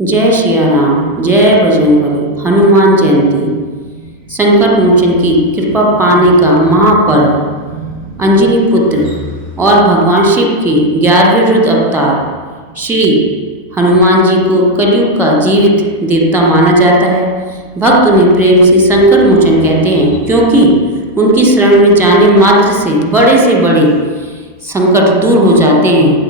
जय सिया राम, जय बजरंगबली। हनुमान जयंती संकट मोचन की कृपा पाने का महापर्व। अंजनी पुत्र और भगवान शिव के 11वें रुद्र अवतार श्री हनुमान जी को कलयुग का जीवित देवता माना जाता है। भक्त उन्हें प्रेम से संकट मोचन कहते हैं, क्योंकि उनकी शरण में जाने मात्र से बड़े संकट दूर हो जाते हैं।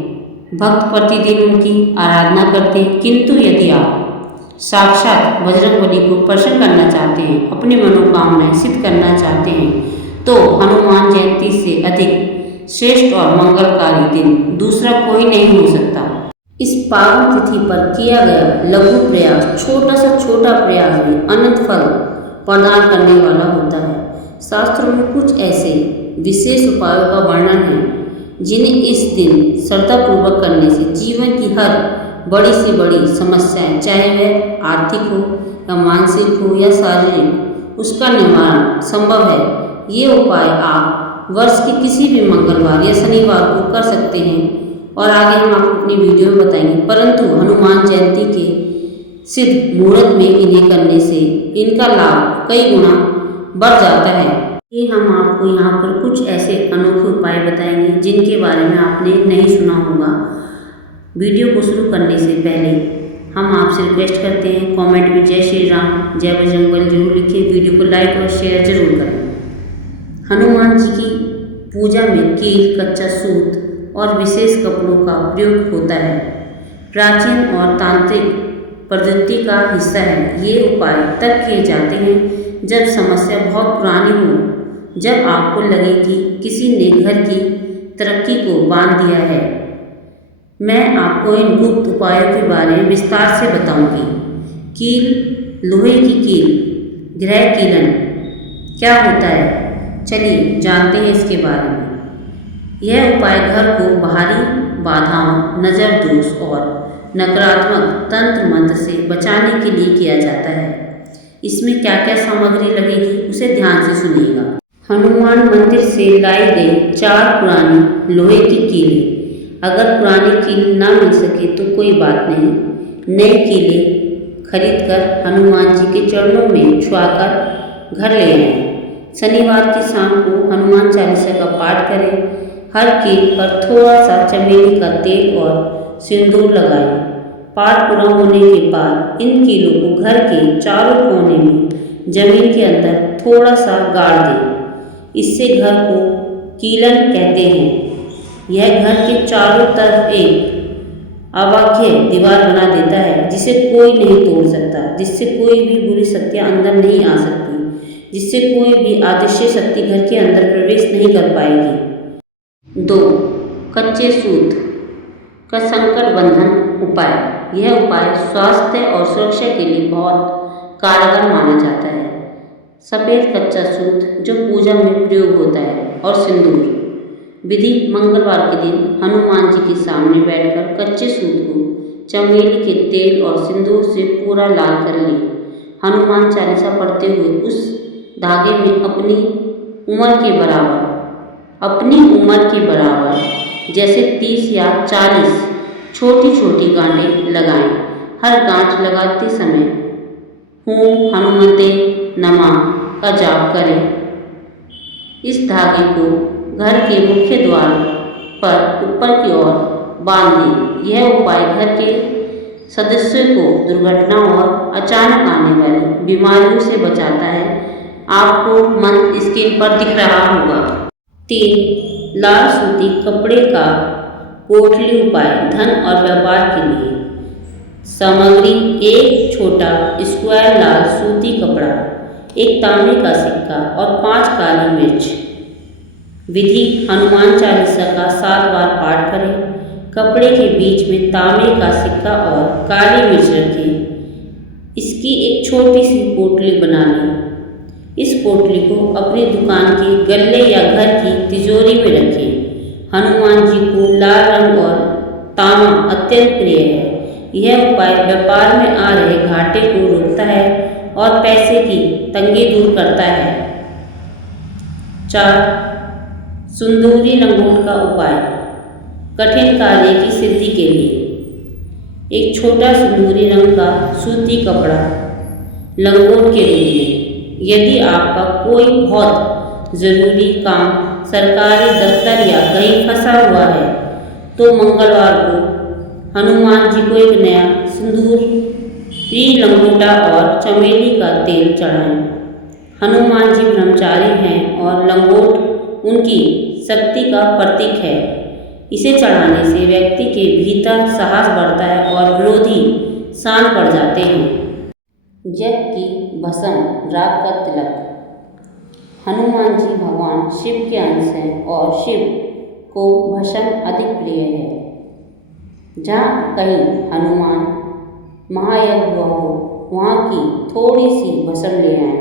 भक्त प्रतिदिन उनकी आराधना करते हैं, किंतु यदि आप साक्षात बजरंगबली को प्रसन्न करना चाहते हैं, अपनी मनोकामनाएं सिद्ध करना चाहते हैं, तो हनुमान जयंती से अधिक श्रेष्ठ और मंगलकारी दिन दूसरा कोई नहीं हो सकता। इस पावन तिथि पर किया गया लघु प्रयास, छोटा से छोटा प्रयास भी अनंत फल प्रदान करने वाला होता है। शास्त्रों में कुछ ऐसे विशेष उपायों का वर्णन है जिन्हें इस दिन श्रद्धापूर्वक करने से जीवन की हर बड़ी से बड़ी समस्याएं, चाहे वह आर्थिक हो या मानसिक हो या शारीरिक, उसका निवारण संभव है। ये उपाय आप वर्ष के किसी भी मंगलवार या शनिवार को कर सकते हैं और आगे हम आपको अपनी वीडियो में बताएंगे। परंतु हनुमान जयंती के सिद्ध मुहूर्त में इन्हें करने से इनका लाभ कई गुना बढ़ जाता है। ये हम आपको यहाँ पर कुछ ऐसे अनोखे उपाय बताएंगे जिनके बारे में आपने नहीं सुना होगा। वीडियो को शुरू करने से पहले हम आपसे रिक्वेस्ट करते हैं, कमेंट में जय श्री राम, जय बजरंगबली जरूर लिखें। वीडियो को लाइक और शेयर जरूर करें। हनुमान जी की पूजा में कील, कच्चा सूत और विशेष कपड़ों का प्रयोग होता है। प्राचीन और तांत्रिक पद्धति का हिस्सा है। ये उपाय तब किए जाते हैं जब समस्या बहुत पुरानी हो, जब आपको लगे कि किसी ने घर की तरक्की को बांध दिया है। मैं आपको इन गुप्त उपायों के बारे में विस्तार से बताऊंगी। कील, लोहे की कील, गृह कीलन क्या होता है, चलिए जानते हैं इसके बारे में। यह उपाय घर को बाहरी बाधाओं, नजर दोष और नकारात्मक तंत्र मंत्र से बचाने के लिए किया जाता है। इसमें क्या क्या सामग्री लगेगी उसे ध्यान से सुनिएगा। हनुमान मंदिर से लाई गई 4 पुरानी लोहे की कीलें। अगर पुरानी कील ना मिल सके तो कोई बात नहीं, नई कीलें खरीदकर हनुमान जी के चरणों में छुआकर घर ले आएं। शनिवार की शाम को हनुमान चालीसा का पाठ करें। हर कील पर थोड़ा सा चमेली का तेल और सिंदूर लगाएं। पाठ पूरा होने के बाद इन कीलों को घर के चारों कोने में जमीन के अंदर थोड़ा सा गाड़ दें। इससे घर को कीलन कहते हैं। यह घर के चारों तरफ एक अवाक्य दीवार बना देता है, जिसे कोई नहीं तोड़ सकता, जिससे कोई भी बुरी शक्तियाँ अंदर नहीं आ सकती, जिससे कोई भी अदृश्य शक्ति घर के अंदर प्रवेश नहीं कर पाएगी। 2. कच्चे सूत का संकट बंधन उपाय। यह उपाय स्वास्थ्य और सुरक्षा के लिए बहुत कारगर माना जाता है। सफ़ेद कच्चा सूत जो पूजा में प्रयोग होता है, और सिंदूर। विधि: मंगलवार के दिन हनुमान जी के सामने बैठकर कच्चे सूत को चमेली के तेल और सिंदूर से पूरा लाल कर लें। हनुमान चालीसा पढ़ते हुए उस धागे में अपनी उम्र के बराबर जैसे 30 या 40 छोटी छोटी गांठें लगाएं। हर गांठ लगाते समय हूँ हनुमते नमः का जाप करें। इस धागे को घर के मुख्य द्वार पर ऊपर की ओर बांध दें। यह उपाय घर के सदस्यों को दुर्घटना और अचानक आने वाली बीमारियों से बचाता है। आपको मंत्र स्क्रीन पर दिख रहा होगा। 3. लाल सूती कपड़े का पोटली उपाय, धन और व्यापार के लिए। सामग्री: एक छोटा स्क्वायर लाल सूती कपड़ा, एक तांबे का सिक्का और 5 काली मिर्च। विधि: हनुमान चालीसा का 7 बार पाठ करें। कपड़े के बीच में तांबे का सिक्का और काली मिर्च रखें। इसकी एक छोटी सी पोटली बना लें। इस पोटली को अपनी दुकान के गल्ले या घर की तिजोरी में रखें। हनुमान जी को लाल रंग और तांबा अत्यंत प्रिय है। यह उपाय व्यापार में आ रहे घाटे को रोकता है और पैसे की तंगी दूर करता है। 4. सिंदूरी लंगोट का उपाय, कठिन कार्य की सिद्धि के लिए। एक छोटा सिंदूरी रंग का सूती कपड़ा लंगोट के रूप में। यदि आपका कोई बहुत ज़रूरी काम सरकारी दफ्तर या कहीं फंसा हुआ है तो मंगलवार को हनुमान जी को एक नया सिंदूरी लंगोटा और चमेली का तेल चढ़ाएं। हनुमान जी ब्रह्मचारी हैं और लंगोट उनकी शक्ति का प्रतीक है। इसे चढ़ाने से व्यक्ति के भीतर साहस बढ़ता है और विरोधी शांत पड़ जाते हैं। जबकि भस्म राग का तिलक। हनुमान जी भगवान शिव के अंश हैं और शिव को भस्म अधिक प्रिय है। जहाँ कहीं हनुमान महायज्ञ हुआ हो वहाँ की थोड़ी सी भस्म ले आएं।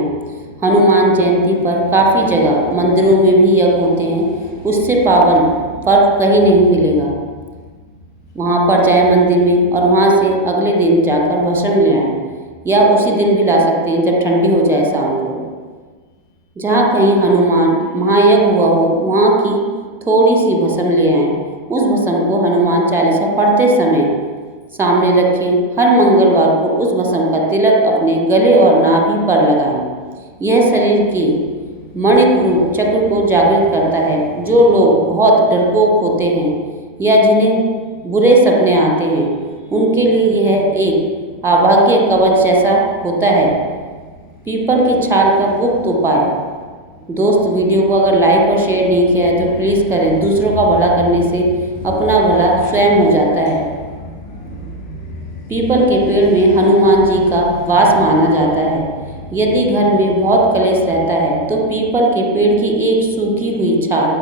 हनुमान जयंती पर काफ़ी जगह मंदिरों में भी यज्ञ होते हैं, उससे पावन पर्व कहीं नहीं मिलेगा। वहाँ पर जाए मंदिर में और वहाँ से अगले दिन जाकर भस्म ले आएं, या उसी दिन भी ला सकते हैं जब ठंडी हो जाए शाम को। जहाँ कहीं हनुमान महायज्ञ हुआ हो वहाँ की थोड़ी सी भस्म ले आएं। उस भस्म को हनुमान चालीसा पढ़ते समय सामने रखें। हर मंगलवार को उस भस्म का तिलक अपने गले और नाभि पर लगाएं। यह शरीर के मणिपुर चक्र को जागृत करता है। जो लोग बहुत डरपोक होते हैं या जिन्हें बुरे सपने आते हैं उनके लिए यह एक आभाग्य कवच जैसा होता है। पीपल की छाल का गुप्त उपाय। दोस्त, वीडियो को अगर लाइक और शेयर नहीं किया है तो प्लीज़ करें। दूसरों का भला करने से अपना भला स्वयं हो जाता है। पीपल के पेड़ में हनुमान जी का वास माना जाता है। यदि घर में बहुत कलेश रहता है तो पीपल के पेड़ की एक सूखी हुई छाल,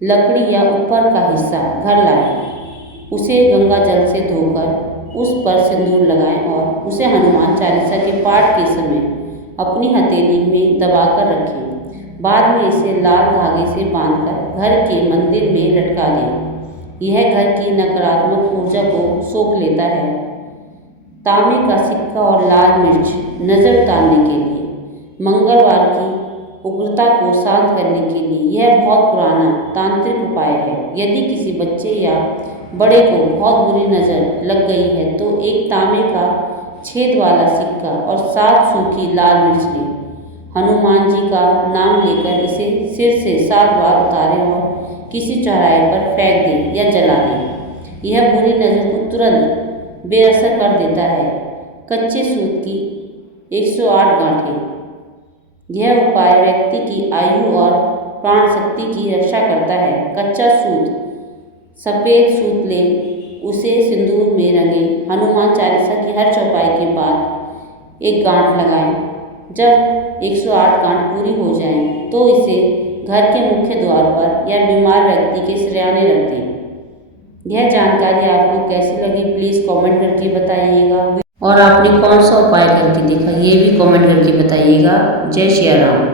लकड़ी या ऊपर का हिस्सा घर लाएं। उसे गंगा जल से धोकर उस पर सिंदूर लगाएं और उसे हनुमान चालीसा के पाठ के समय अपनी हथेली में दबाकर रखें। बाद में इसे लाल धागे से बांधकर घर के मंदिर में लटका दें। यह घर की नकारात्मक ऊर्जा को सोख लेता है। तांबे का सिक्का और लाल मिर्च नज़र उतारने के लिए। मंगलवार की उग्रता को शांत करने के लिए यह बहुत पुराना तांत्रिक उपाय है। यदि किसी बच्चे या बड़े को बहुत बुरी नज़र लग गई है तो एक तांबे का छेद वाला सिक्का और 7 सूखी लाल मिर्च लें। हनुमान जी का नाम लेकर इसे सिर से 7 बार उतारें और किसी चौराहे पर फेंक दें या जला दें। यह बुरी नज़र को तुरंत बेअसर कर देता है। कच्चे सूत की 108 गांठें। यह उपाय व्यक्ति की आयु और प्राण शक्ति की रक्षा करता है। कच्चा सूत, सफ़ेद सूत लें, उसे सिंदूर में रंगें। हनुमान चालीसा की हर चौपाई के बाद एक गांठ लगाएं। जब 108 गांठ पूरी हो जाएं तो इसे घर के मुख्य द्वार पर या बीमार व्यक्ति के सिरहाने रख दें। यह जानकारी आपको कैसी लगी प्लीज़ कमेंट करके बताइएगा। और आपने कौन सा उपाय करके देखा ये भी कमेंट करके बताइएगा। जय श्री राम।